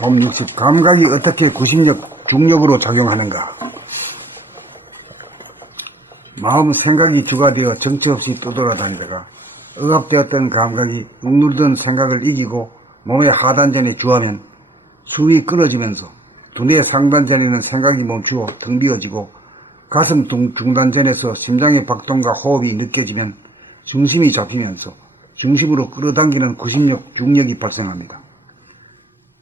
봄 60. 감각이 어떻게 구심력, 중력으로 작용하는가? 마음, 생각이 주가 되어 정처 없이 떠돌아다니다가 억압되었던 감각이 억누르던 생각을 이기고 몸의 하단전에 주하면 숨이 끊어지면서 두뇌 상단전에는 생각이 멈추어 텅 비어지고 가슴 중단전에서 심장의 박동과 호흡이 느껴지면 중심이 잡히면서 중심으로 끌어당기는 구심력, 중력이 발생합니다.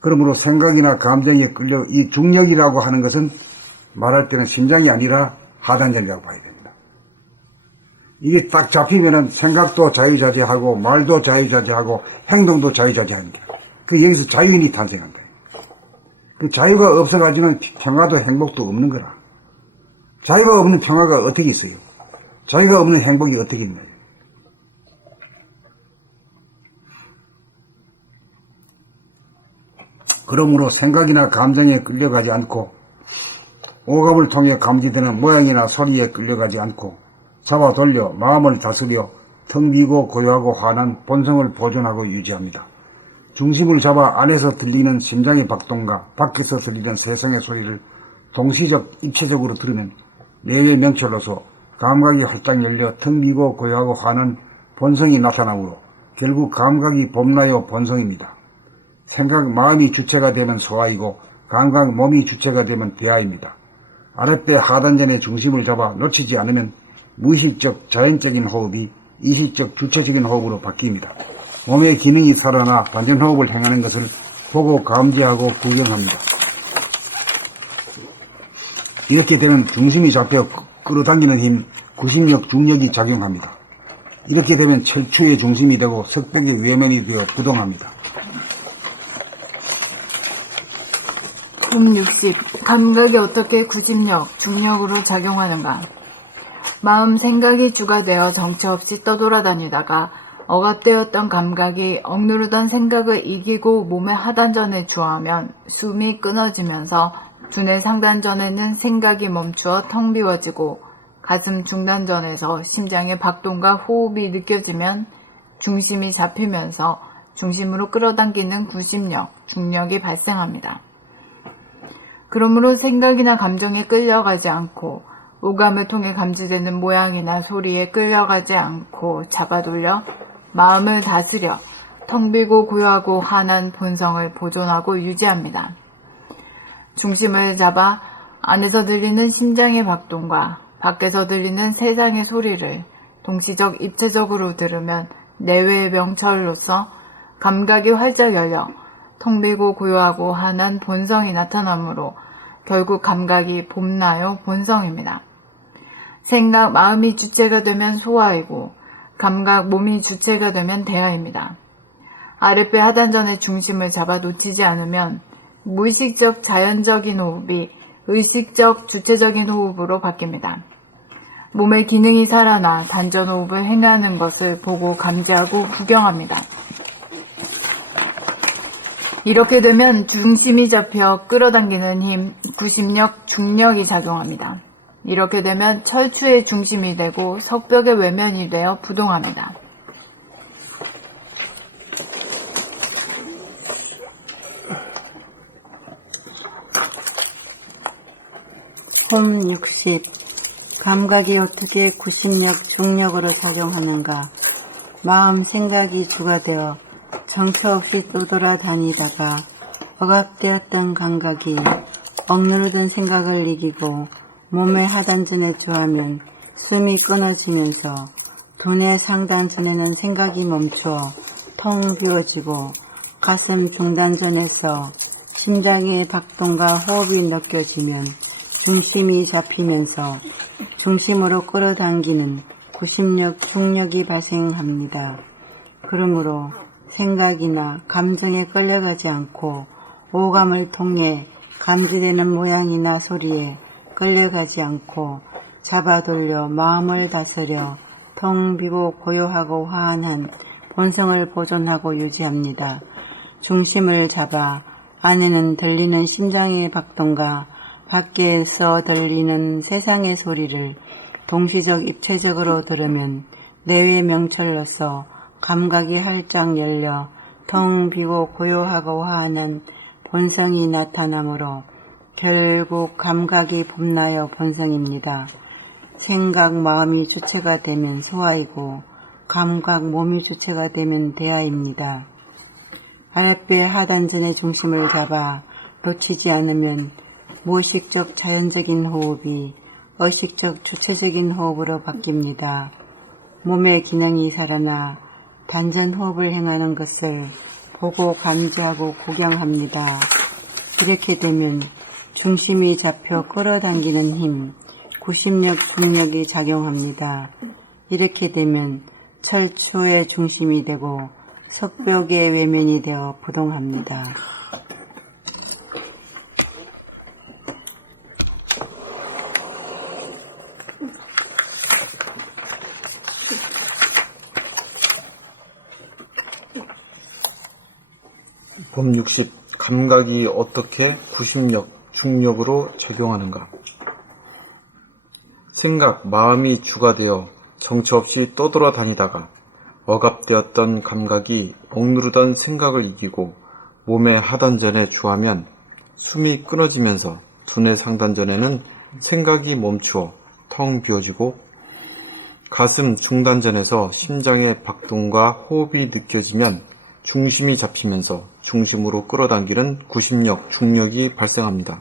그러므로 생각이나 감정에 끌려 이 중력이라고 하는 것은 말할 때는 심장이 아니라 하단전이라고 봐야 됩니다. 이게 딱 잡히면은 생각도 자유자재하고 말도 자유자재하고 행동도 자유자재하는 게 여기서 자유인이 탄생한다. 그 자유가 없어가지고는 평화도 행복도 없는 거라. 자유가 없는 평화가 어떻게 있어요? 자유가 없는 행복이 어떻게 있나요? 그러므로 생각이나 감정에 끌려가지 않고 오감을 통해 감지되는 모양이나 소리에 끌려가지 않고 잡아 돌려 마음을 다스려 텅 비고 고요하고 환한 본성을 보존하고 유지합니다. 중심을 잡아 안에서 들리는 심장의 박동과 밖에서 들리는 세상의 소리를 동시적, 입체적으로 들으면 내외 명철로서 감각이 활짝 열려 텅 비고 고요하고 환한 본성이 나타나므로 결국 감각이 봄나요 본성입니다. 생각, 마음이 주체가 되면 소화이고 감각, 몸이 주체가 되면 대화입니다. 아랫배 하단전의 중심을 잡아 놓치지 않으면 무의식적, 자연적인 호흡이 이식적, 주체적인 호흡으로 바뀝니다. 몸의 기능이 살아나 반전호흡을 행하는 것을 보고 감지하고 구경합니다. 이렇게 되면 중심이 잡혀 끌어당기는 힘, 구심력, 중력이 작용합니다. 이렇게 되면 철추의 중심이 되고 석벽의 외면이 되어 부동합니다. 봄 60. 감각이 어떻게 구심력, 중력으로 작용하는가? 마음, 생각이 주가 되어 정처 없이 떠돌아다니다가 억압되었던 감각이 억누르던 생각을 이기고 몸의 하단전에 주하면 숨이 끊어지면서 두뇌 상단전에는 생각이 멈추어 텅 비워지고 가슴 중단전에서 심장의 박동과 호흡이 느껴지면 중심이 잡히면서 중심으로 끌어당기는 구심력, 중력이 발생합니다. 그러므로 생각이나 감정에 끌려가지 않고 오감을 통해 감지되는 모양이나 소리에 끌려가지 않고 잡아돌려 마음을 다스려 텅 비고 고요하고 환한 본성을 보존하고 유지합니다. 중심을 잡아 안에서 들리는 심장의 박동과 밖에서 들리는 세상의 소리를 동시적 입체적으로 들으면 내외의 명철로서 감각이 활짝 열려 텅 비고 고요하고 환한 본성이 나타나므로 결국 감각이 봄나요 본성입니다. 생각, 마음이 주체가 되면 소화이고 감각, 몸이 주체가 되면 대화입니다. 아랫배 하단전의 중심을 잡아 놓치지 않으면 무의식적 자연적인 호흡이 의식적 주체적인 호흡으로 바뀝니다. 몸의 기능이 살아나 단전 호흡을 행하는 것을 보고 감지하고 구경합니다. 이렇게 되면 중심이 잡혀 끌어당기는 힘, 구심력, 중력이 작용합니다. 이렇게 되면 철추의 중심이 되고 석벽의 외면이 되어 부동합니다. 홈 60. 감각이 어떻게 구심력, 중력으로 작용하는가? 마음, 생각이 주가 되어 정처 없이 떠돌아다니다가 억압되었던 감각이 억누르던 생각을 이기고 몸의 하단전에 주하면 숨이 끊어지면서 두뇌 상단전에는 생각이 멈춰 텅 비워지고 가슴 중단전에서 심장의 박동과 호흡이 느껴지면 중심이 잡히면서 중심으로 끌어당기는 구심력, 중력이 발생합니다. 그러므로 생각이나 감정에 끌려가지 않고 오감을 통해 감지되는 모양이나 소리에 끌려가지 않고 잡아돌려 마음을 다스려 텅 비고 고요하고 환한 본성을 보존하고 유지합니다. 중심을 잡아 안에는 들리는 심장의 박동과 밖에서 들리는 세상의 소리를 동시적 입체적으로 들으면 내외 명철로서 감각이 활짝 열려 텅 비고 고요하고 환한 본성이 나타나므로 결국 감각이 봄나여 본성입니다. 생각, 마음이 주체가 되면 소아이고 감각, 몸이 주체가 되면 대아입니다. 아랫배 하단전의 중심을 잡아 놓치지 않으면 무의식적 자연적인 호흡이 의식적 주체적인 호흡으로 바뀝니다. 몸의 기능이 살아나 단전 호흡을 행하는 것을 보고 감지하고 구경합니다. 이렇게 되면 중심이 잡혀 끌어당기는 힘, 구심력, 중력이 작용합니다. 이렇게 되면 철추의 중심이 되고 석벽의 외면이 되어 부동합니다. 법 60. 감각이 어떻게 구심력, 중력으로 작용하는가? 생각, 마음이 주가 되어 정처 없이 떠돌아다니다가 억압되었던 감각이 억누르던 생각을 이기고 몸의 하단전에 주하면 숨이 끊어지면서 두뇌 상단전에는 생각이 멈추어 텅 비어지고 가슴 중단전에서 심장의 박동과 호흡이 느껴지면 중심이 잡히면서 중심으로 끌어당기는 구심력, 중력이 발생합니다.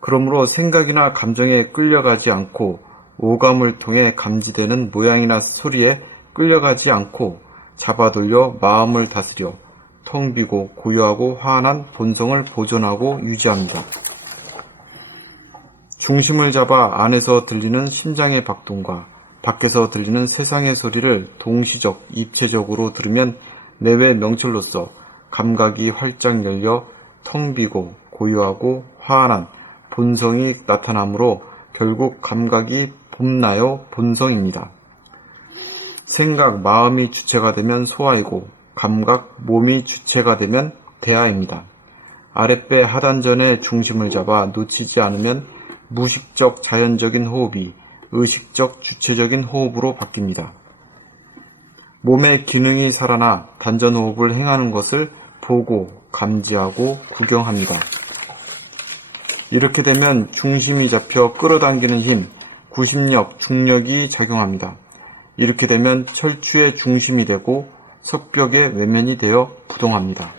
그러므로 생각이나 감정에 끌려가지 않고 오감을 통해 감지되는 모양이나 소리에 끌려가지 않고 잡아돌려 마음을 다스려 텅 비고 고요하고 환한 본성을 보존하고 유지합니다. 중심을 잡아 안에서 들리는 심장의 박동과 밖에서 들리는 세상의 소리를 동시적, 입체적으로 들으면 내외 명철로서 감각이 활짝 열려 텅 비고 고요하고 화한한 본성이 나타나므로 결국 감각이 봄나요 본성입니다. 생각, 마음이 주체가 되면 소아이고 감각, 몸이 주체가 되면 대아입니다. 아랫배 하단전의 중심을 잡아 놓치지 않으면 무식적 자연적인 호흡이 의식적 주체적인 호흡으로 바뀝니다. 몸의 기능이 살아나 단전 호흡을 행하는 것을 보고 감지하고 구경합니다. 이렇게 되면 중심이 잡혀 끌어당기는 힘, 구심력, 중력이 작용합니다. 이렇게 되면 철추의 중심이 되고 석벽의 외면이 되어 부동합니다.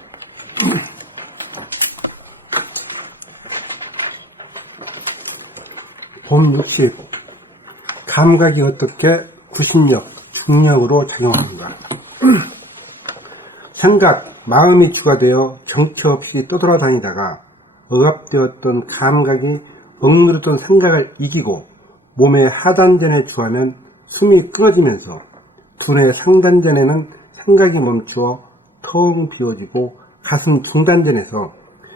법 60. 감각이 어떻게 구심력, 중력으로 작용하는가? 생각, 마음이 주가 되어 정처 없이 떠돌아다니다가 억압되었던 감각이 억누르던 생각을 이기고 몸의 하단전에 주하면 숨이 끊어지면서 두뇌 상단전에는 생각이 멈추어 텅 비어지고 가슴 중단전에서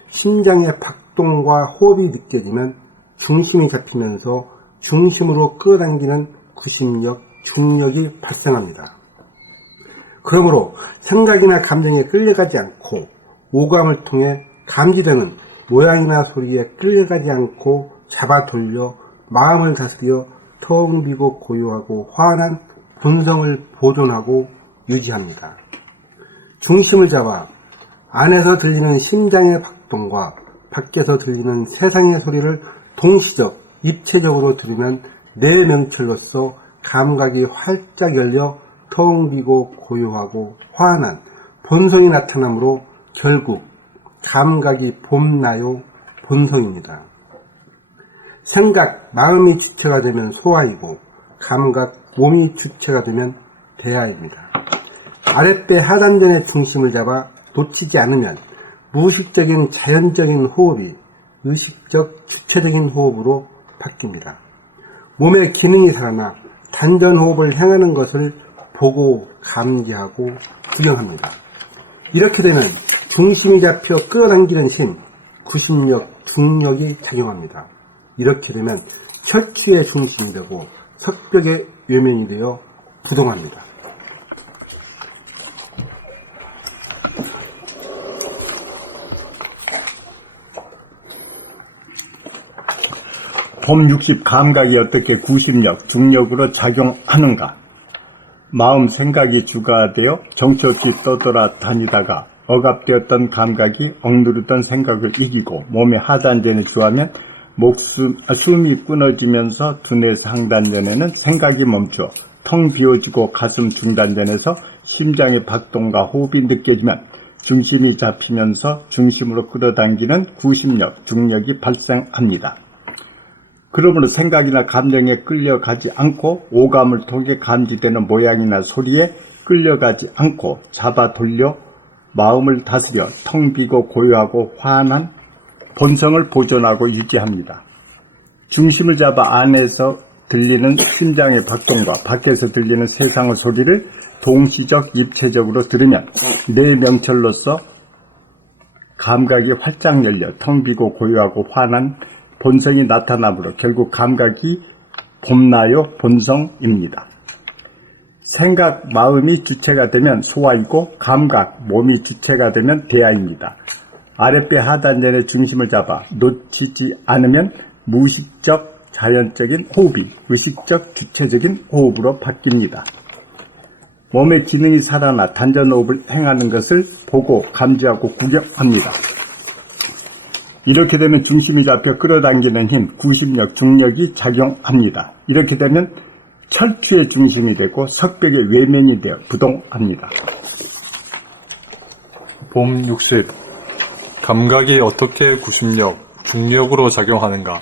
심장의 박동과 호흡이 느껴지면 중심이 잡히면서 중심으로 끌어당기는 구심력, 중력이 발생합니다. 그러므로 생각이나 감정에 끌려가지 않고 오감을 통해 감지되는 모양이나 소리에 끌려가지 않고 잡아 돌려 마음을 다스려 텅 비고 고요하고 환한 본성을 보존하고 유지합니다. 중심을 잡아 안에서 들리는 심장의 박동과 밖에서 들리는 세상의 소리를 동시적, 입체적으로 들으면 내 명철로서 감각이 활짝 열려 텅 비고 고요하고 환한 본성이 나타나므로 결국 감각이 봄나요 본성입니다. 생각, 마음이 주체가 되면 소아이고 감각, 몸이 주체가 되면 대아입니다. 아랫배 하단전의 중심을 잡아 놓치지 않으면 무의식적인 자연적인 호흡이 의식적 주체적인 호흡으로 바뀝니다. 몸의 기능이 살아나 단전 호흡을 행하는 것을 보고 감지하고 구경합니다. 이렇게 되면 중심이 잡혀 끌어당기는 힘, 구심력, 중력이 작용합니다. 이렇게 되면 철추의 중심이 되고 석벽의 외면이 되어 부동합니다. 법 60. 감각이 어떻게 구심력, 중력으로 작용하는가? 마음 생각이 주가 되어 정처 없이 떠돌아다니다가 억압되었던 감각이 억누르던 생각을 이기고 몸의 하단전에 주하면 숨이 끊어지면서 두뇌 상단전에는 생각이 멈추어 텅 비어지고 가슴 중단전에서 심장의 박동과 호흡이 느껴지면 중심이 잡히면서 중심으로 끌어당기는 구심력, 중력이 발생합니다. 그러므로 생각이나 감정에 끌려가지 않고 오감을 통해 감지되는 모양이나 소리에 끌려가지 않고 잡아 돌려 마음을 다스려 텅 비고 고요하고 환한 본성을 보존하고 유지합니다. 중심을 잡아 안에서 들리는 심장의 박동과 밖에서 들리는 세상의 소리를 동시적, 입체적으로 들으면 내 명철로서 감각이 활짝 열려 텅 비고 고요하고 환한 본성이 나타나므로 결국 감각이 봄나요 본성입니다. 생각, 마음이 주체가 되면 소화이고 감각, 몸이 주체가 되면 대하입니다. 아랫배 하단전의 중심을 잡아 놓치지 않으면 무의식적 자연적인 호흡이 의식적 주체적인 호흡으로 바뀝니다. 몸의 기능이 살아나 단전호흡을 행하는 것을 보고 감지하고 구경합니다. 이렇게 되면 중심이 잡혀 끌어당기는 힘, 구심력, 중력이 작용합니다. 이렇게 되면 철추의 중심이 되고 석벽의 외면이 되어 부동합니다. 봄 60. 감각이 어떻게 구심력, 중력으로 작용하는가?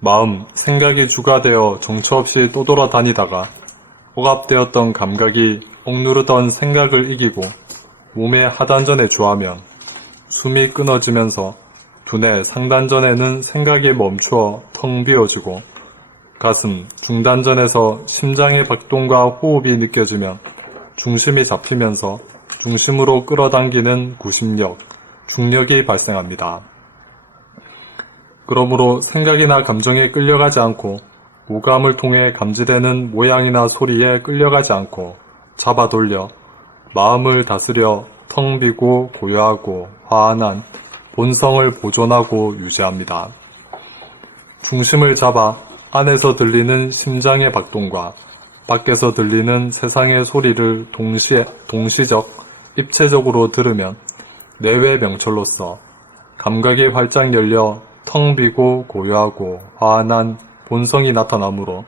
마음, 생각이 주가 되어 정처 없이 떠돌아다니다가 억압되었던 감각이 억누르던 생각을 이기고 몸의 하단전에 주하면 숨이 끊어지면서 두뇌 상단전에는 생각이 멈추어 텅 비어지고 가슴 중단전에서 심장의 박동과 호흡이 느껴지면 중심이 잡히면서 중심으로 끌어당기는 구심력, 중력이 발생합니다. 그러므로 생각이나 감정에 끌려가지 않고 오감을 통해 감지되는 모양이나 소리에 끌려가지 않고 잡아 돌려 마음을 다스려 텅 비고 고요하고 환한 본성을 보존하고 유지합니다. 중심을 잡아 안에서 들리는 심장의 박동과 밖에서 들리는 세상의 소리를 동시적, 입체적으로 들으면 내외 명철로서 감각이 활짝 열려 텅 비고 고요하고 환한 본성이 나타나므로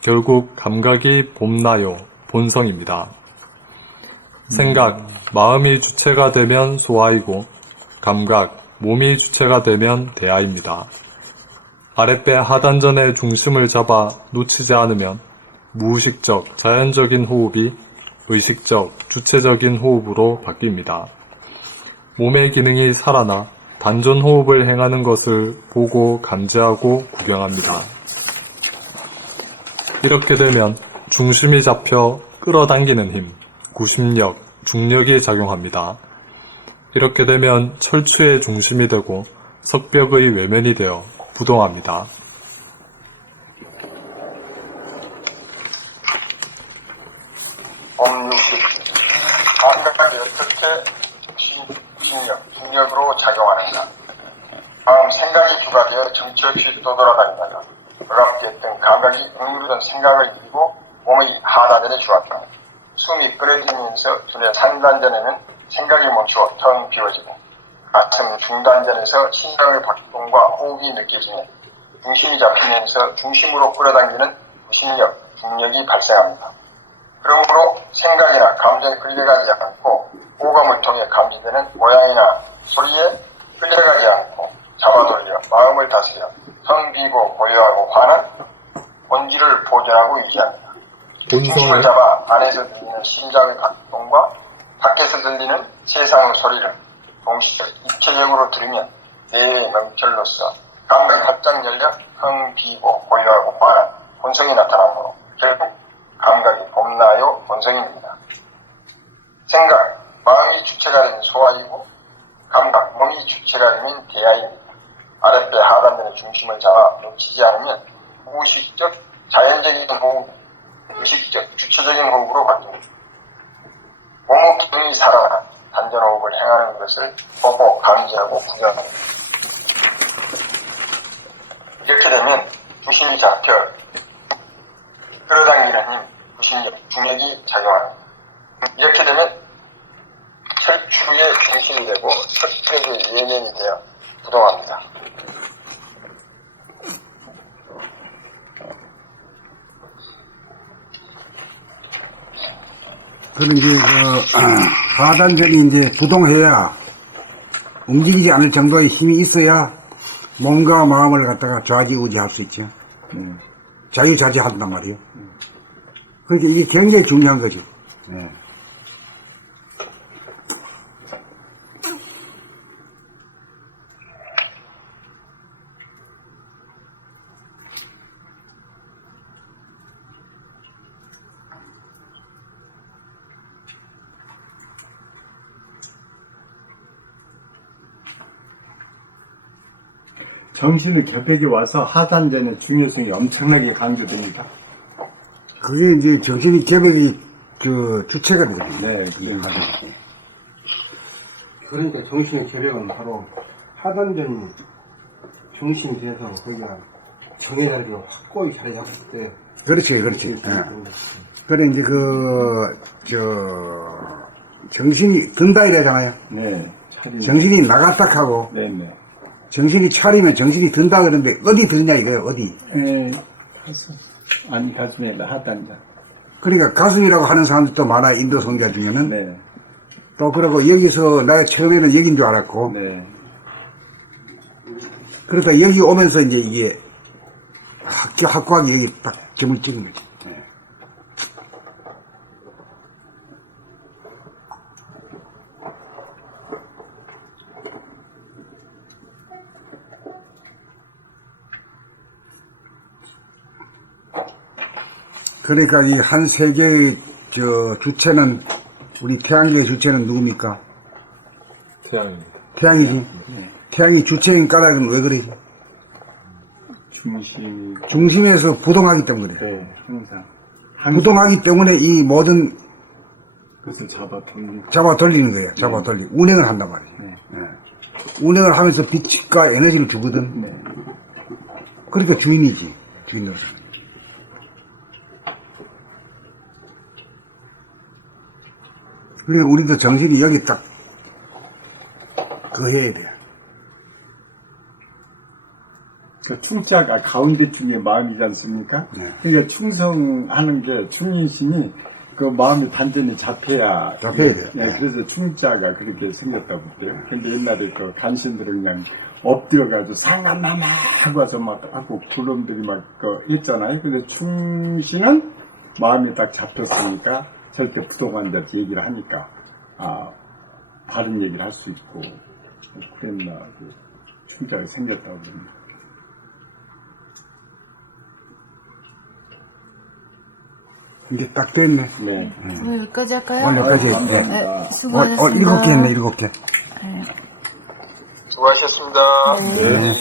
결국 감각이 봄나요 본성입니다. 생각, 마음이 주체가 되면 소아이고 감각, 몸이 주체가 되면 대하입니다. 아랫배 하단전의 중심을 잡아 놓치지 않으면 무의식적, 자연적인 호흡이 의식적, 주체적인 호흡으로 바뀝니다. 몸의 기능이 살아나 단전 호흡을 행하는 것을 보고 감지하고 구경합니다. 이렇게 되면 중심이 잡혀 끌어당기는 힘, 구심력, 중력이 작용합니다. 이렇게 되면 철추의 중심이 되고 석벽의 외면이 되어 부동합니다. 봄 60. 감각이 어떻게 중력으로 작용하는가? 다음 생각이 주가 되어 정처 없이 떠돌아다니다가 억압되었던 감각이 억누르던 생각을 이기고 몸의 하단전에 주합니다. 숨이 끊어지면서 두뇌 상단전에는 생각이 멈추어 텅 비어지고 가슴 중단전에서 심장의 박동과 호흡이 느껴지면 중심이 잡히면서 중심으로 끌어당기는 구심력, 중력이 발생합니다. 그러므로 생각이나 감정에 끌려가지 않고 오감을 통해 감지되는 모양이나 소리에 끌려가지 않고 잡아돌려 마음을 다스려 텅 비고 고요하고 환한 본질을 보존하고 유지합니다. 중심을 잡아 안에서 들리는 심장의 박동과 밖에서 들리는 세상의 소리를 동시에 입체적으로 들으면 내 명철로서 감각이 활짝 열려 텅 비고 고요하고 환한 본성이 나타나므로 결국 감각이 봄나요 본성입니다. 생각, 마음이 주체가 되면 소아이고 감각, 몸이 주체가 되면 대하입니다. 아랫배 하단전의 중심을 잡아 놓치지 않으면 무의식적, 자연적인 호흡, 의식적, 주체적인 호흡으로 바뀝니다. 몸의 기능이 살아나 단전호흡을 행하는 것을 보고 감지하고 구경합니다. 이렇게 되면 중심이 잡혀 끌어당기는 힘, 구심력, 중력이 작용합니다. 이렇게 되면 철 중심이 되고 석벽의 외면이 되어 부동합니다. 그런 이제 하단전이 이제 부동해야 움직이지 않을 정도의 힘이 있어야 몸과 마음을 갖다가 좌지우지할 수 있죠. 자유자재한단 말이에요. 그러니까 이게 굉장히 중요한 거죠. 네. 정신의 결백이 와서 하단전의 중요성이 엄청나게 강조됩니다. 그게 이제 정신이 개벽이 주체가 되거든요. 네, 이 하단. 그러니까 정신의 결백은 바로 하단전이 중심이 돼서 거기가 정의 자리로 확고히 자리 잡을 때 그렇지, 그렇지. 예. 그래, 이제 정신이 든다 이래잖아요. 네, 차림. 정신이 나갔다 하고, 네네. 정신이 차리면 정신이 든다 그러는데, 어디 드냐 이거예요, 어디. 네, 가슴. 아니, 가슴에 하단전. 그러니까 가슴이라고 하는 사람들도 많아, 인도 성자 중에는. 네, 또 그러고 여기서, 나 처음에는 여긴 줄 알았고, 네. 그러다 여기 오면서 이제 이게 확고하게 여기 딱 점을 찍는 거지. 예. 그러니까 이 한 세계의 주체는, 우리 태양계의 주체는 누굽니까? 태양입니다. 태양이지. 태양이 주체인 까닭은 왜 그러지? 중심에서 부동하기 때문에 그래. 네, 항상. 부동하기 때문에 이 모든 그것을 잡아 돌리는 거예요. 잡아 돌리고 운행을 한단 말이에요. 예. 운행을 하면서 빛과 에너지를 주거든. 네. 그러니까 주인이지. 주인으로서. 그러니까 우리도 정신이 여기 딱 그거 해야 돼. 그 충자가 가운데 중에 마음이지 않습니까? 네. 그러니까 충성하는 게 충인심이 그 마음이 단전히 잡혀야 돼. 네, 그래서 충자가 그렇게 생겼다고 그래요. 근데 옛날에 그 간신들은 그냥 엎드려가지고 상관나마 하고 와서 막 하고 굴놈들이 막 했잖아요. 근데 충신은 마음이 딱 잡혔으니까 절대 부동한다 얘기를 하니까 다른 얘기를 할 수 있고 그랬나 그 충자가 생겼다고 그럽니다. 이게 딱 됐네. 네. 오늘 여기까지 할까요? 오늘 여기까지. 감사합니다. 네, 수고하셨습니다. 7개 했네, 7개. 네. 수고하셨습니다. 네.